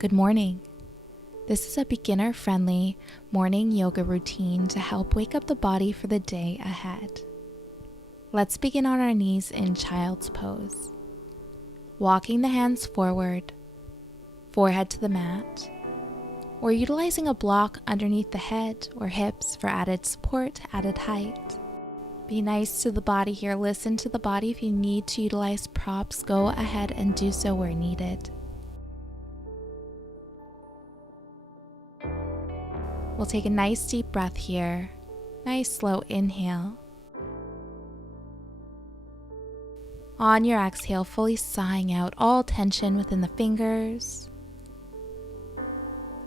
Good morning. This is a beginner-friendly morning yoga routine to help wake up the body for the day ahead. Let's begin on our knees in child's pose. Walking the hands forward, forehead to the mat, or utilizing a block underneath the head or hips for added support, added height. Be nice to the body here. Listen to the body. If you need to utilize props, go ahead and do so where needed. We'll take a nice deep breath here. Nice slow inhale. On your exhale, fully sighing out all tension within the fingers,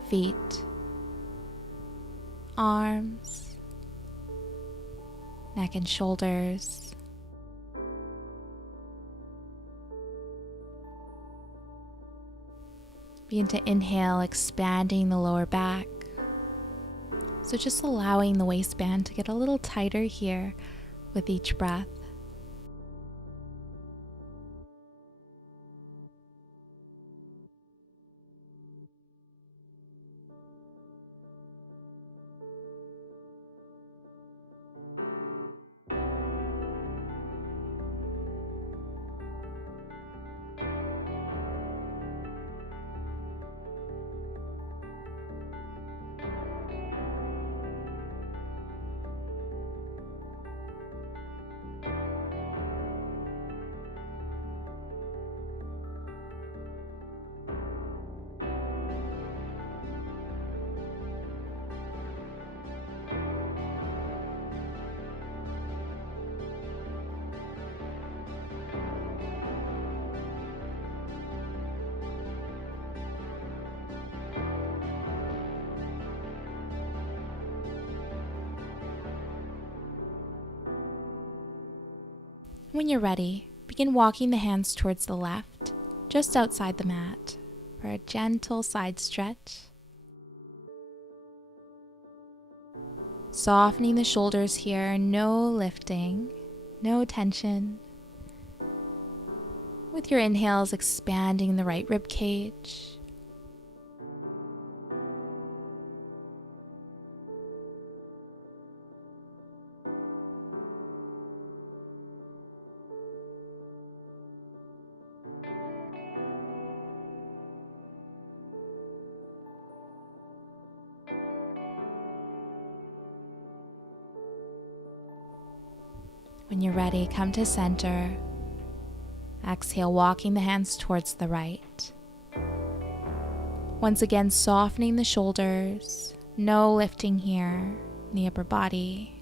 feet, arms, neck and shoulders. Begin to inhale, expanding the lower back. So just allowing the waistband to get a little tighter here with each breath. When you're ready, begin walking the hands towards the left, just outside the mat, for a gentle side stretch. Softening the shoulders here, no lifting, no tension. With your inhales, expanding the right rib cage. When you're ready, come to center. Exhale, walking the hands towards the right. Once again, softening the shoulders. No lifting here in the upper body,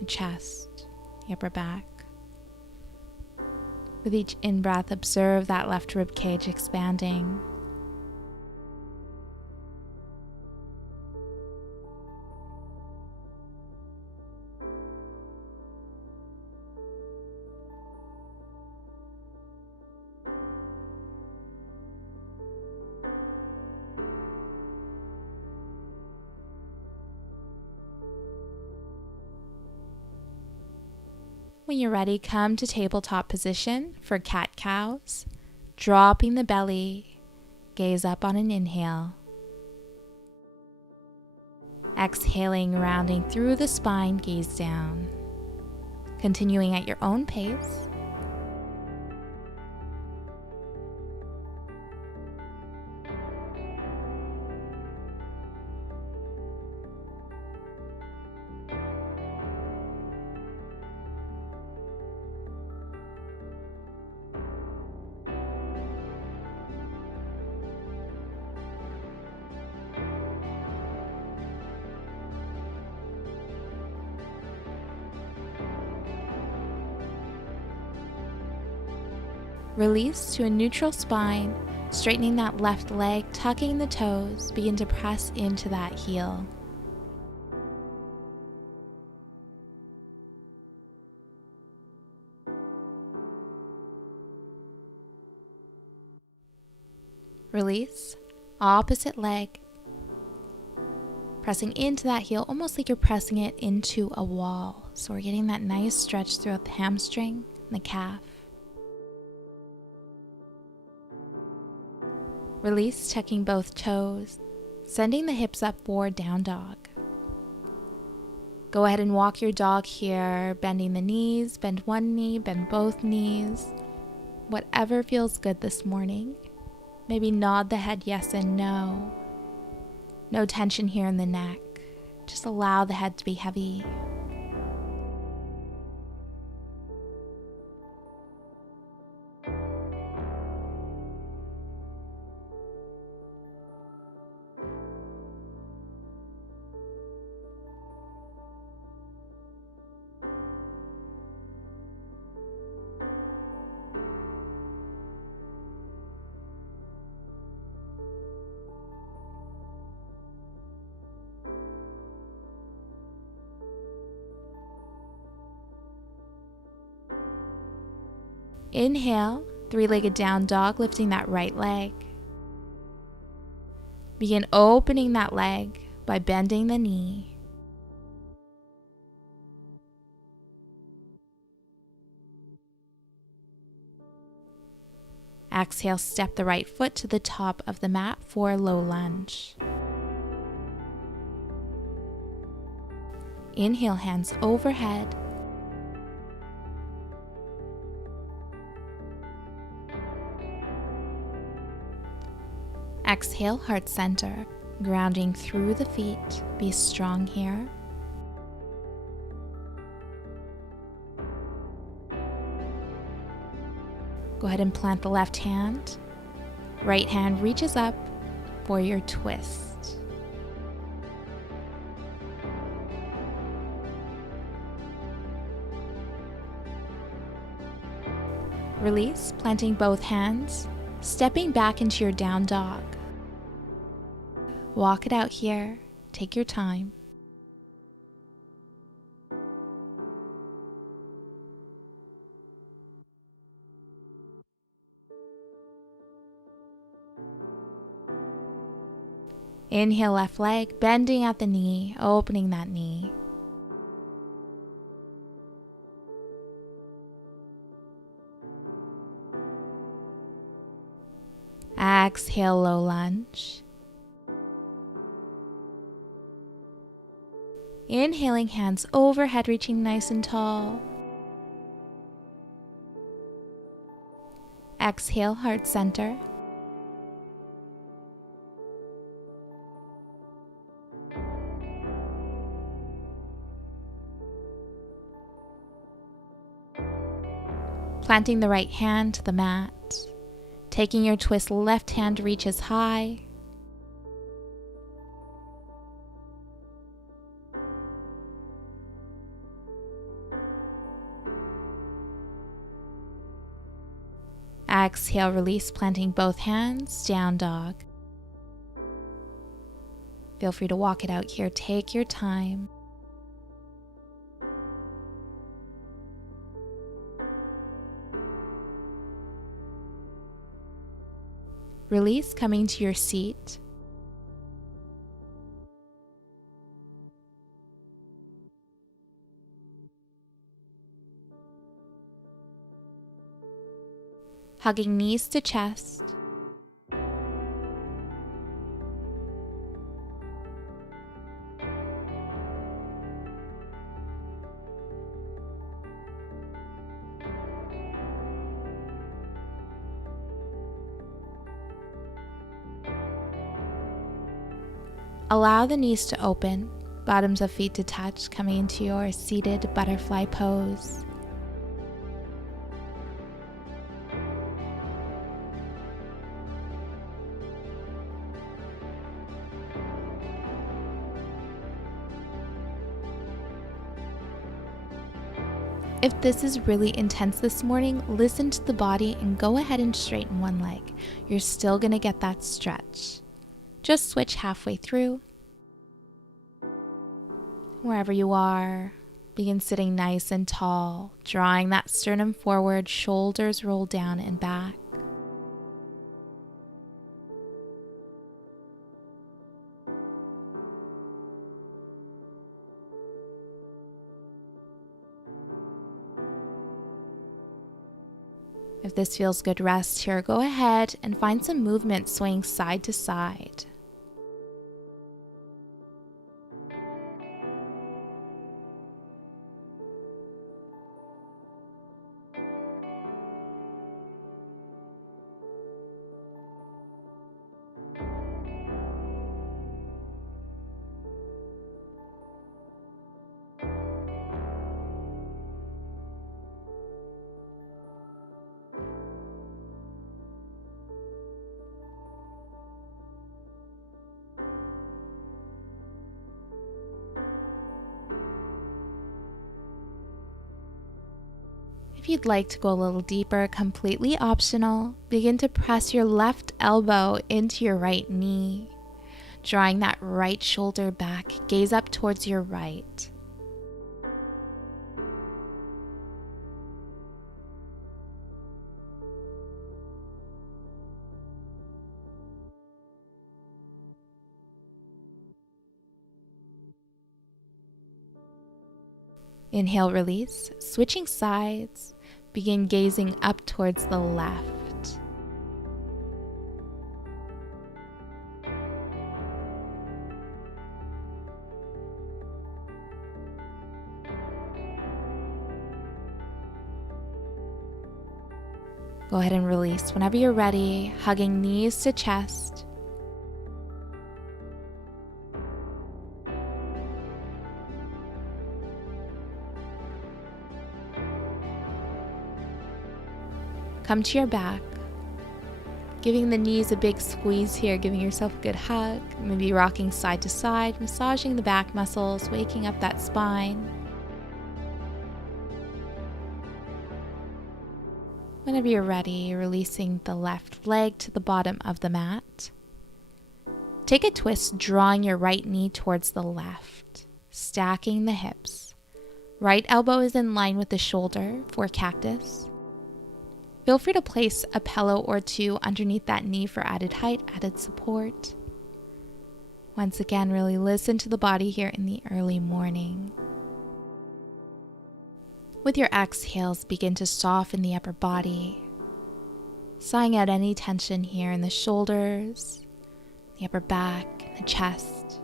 the chest, the upper back. With each in-breath, observe that left rib cage expanding. When you're ready, come to tabletop position for cat-cows, dropping the belly, gaze up on an inhale. Exhaling, rounding through the spine, gaze down. Continuing at your own pace. Release to a neutral spine, straightening that left leg, tucking the toes, begin to press into that heel. Release, opposite leg, pressing into that heel, almost like you're pressing it into a wall. So we're getting that nice stretch throughout the hamstring and the calf. Release, checking both toes, sending the hips up for down dog. Go ahead and walk your dog here, bending the knees, bend one knee, bend both knees. Whatever feels good this morning. Maybe nod the head yes and no. No tension here in the neck. Just allow the head to be heavy. Inhale, three-legged down dog, lifting that right leg. Begin opening that leg by bending the knee. Exhale, step the right foot to the top of the mat for a low lunge. Inhale, hands overhead. Exhale, heart center, grounding through the feet. Be strong here. Go ahead and plant the left hand. Right hand reaches up for your twist. Release, planting both hands, stepping back into your down dog. Walk it out here. Take your time. Inhale, left leg, bending at the knee, opening that knee. Exhale, low lunge. Inhaling, hands overhead, reaching nice and tall. Exhale, heart center. Planting the right hand to the mat. Taking your twist, left hand reaches high. Exhale, release, planting both hands, down dog. Feel free to walk it out here. Take your time. Release, coming to your seat. Hugging knees to chest. Allow the knees to open, bottoms of feet to touch, coming into your seated butterfly pose. If this is really intense this morning, listen to the body and go ahead and straighten one leg. You're still going to get that stretch. Just switch halfway through. Wherever you are, begin sitting nice and tall, drawing that sternum forward, shoulders roll down and back. If this feels good rest here, go ahead and find some movement swaying side to side. If you'd like to go a little deeper, completely optional, begin to press your left elbow into your right knee, drawing that right shoulder back, gaze up towards your right. Inhale, release, switching sides, begin gazing up towards the left. Go ahead and release whenever you're ready, hugging knees to chest. Come to your back, giving the knees a big squeeze here, giving yourself a good hug, maybe rocking side to side, massaging the back muscles, waking up that spine. Whenever you're ready, releasing the left leg to the bottom of the mat. Take a twist, drawing your right knee towards the left, stacking the hips. Right elbow is in line with the shoulder for cactus. Feel free to place a pillow or two underneath that knee for added height, added support. Once again, really listen to the body here in the early morning. With your exhales, begin to soften the upper body, sighing out any tension here in the shoulders, the upper back, and the chest.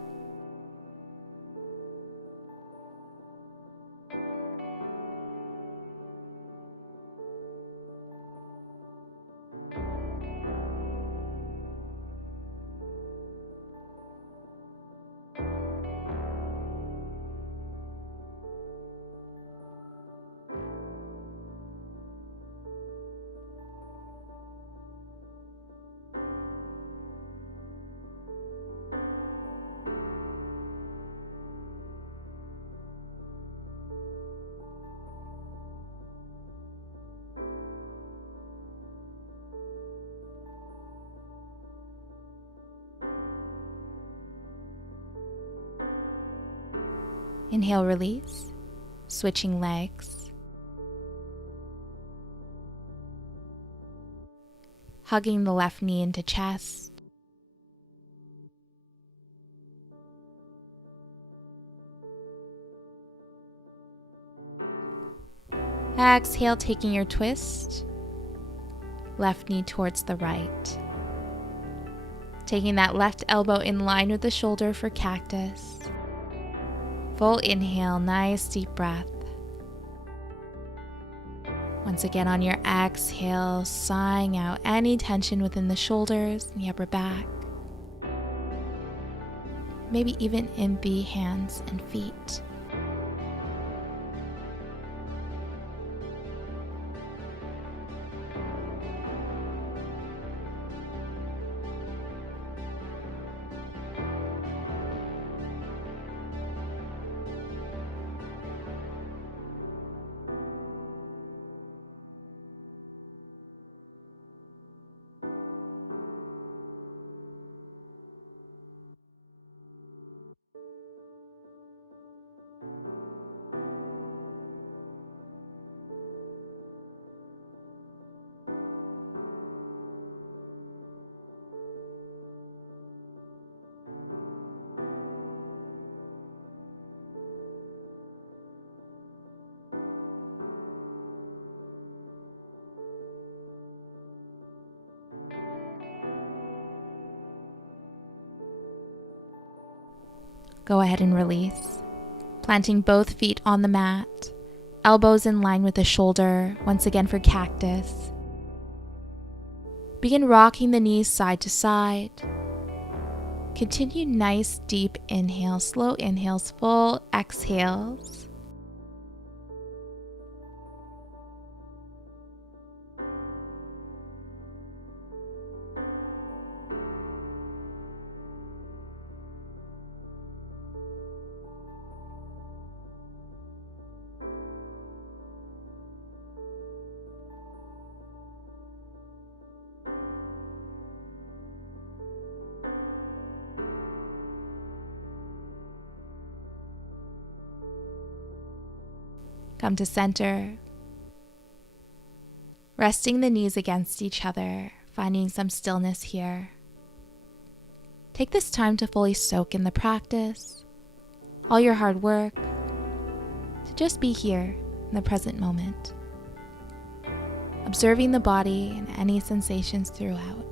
Inhale, release, switching legs. Hugging the left knee into chest. Exhale, taking your twist. Left knee towards the right. Taking that left elbow in line with the shoulder for cactus. Full inhale, nice deep breath. Once again on your exhale, sighing out any tension within the shoulders and the upper back. Maybe even in the hands and feet. Go ahead and release. Planting both feet on the mat, elbows in line with the shoulder, once again for cactus. Begin rocking the knees side to side. Continue nice deep inhales, slow inhales, full exhales. Come to center, resting the knees against each other, finding some stillness here. Take this time to fully soak in the practice, all your hard work, to just be here in the present moment, observing the body and any sensations throughout.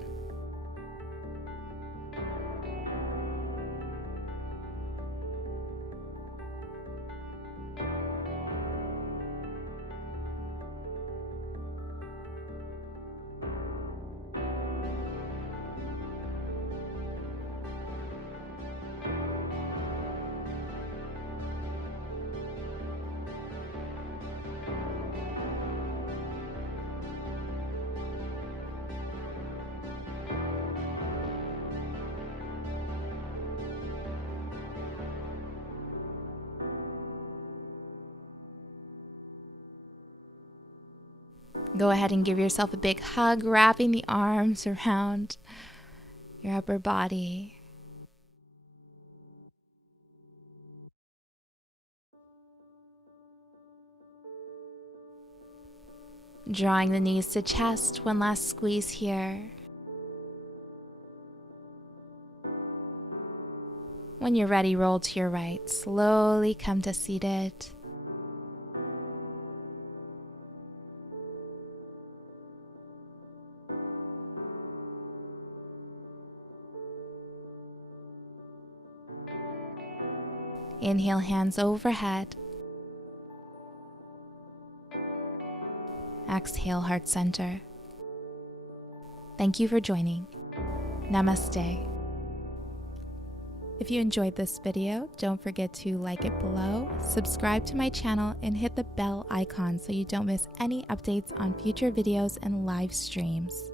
Go ahead and give yourself a big hug, wrapping the arms around your upper body. Drawing the knees to chest, one last squeeze here. When you're ready, roll to your right. Slowly come to seated. Inhale, hands overhead. Exhale, heart center. Thank you for joining. Namaste. If you enjoyed this video, don't forget to like it below, subscribe to my channel, and hit the bell icon so you don't miss any updates on future videos and live streams.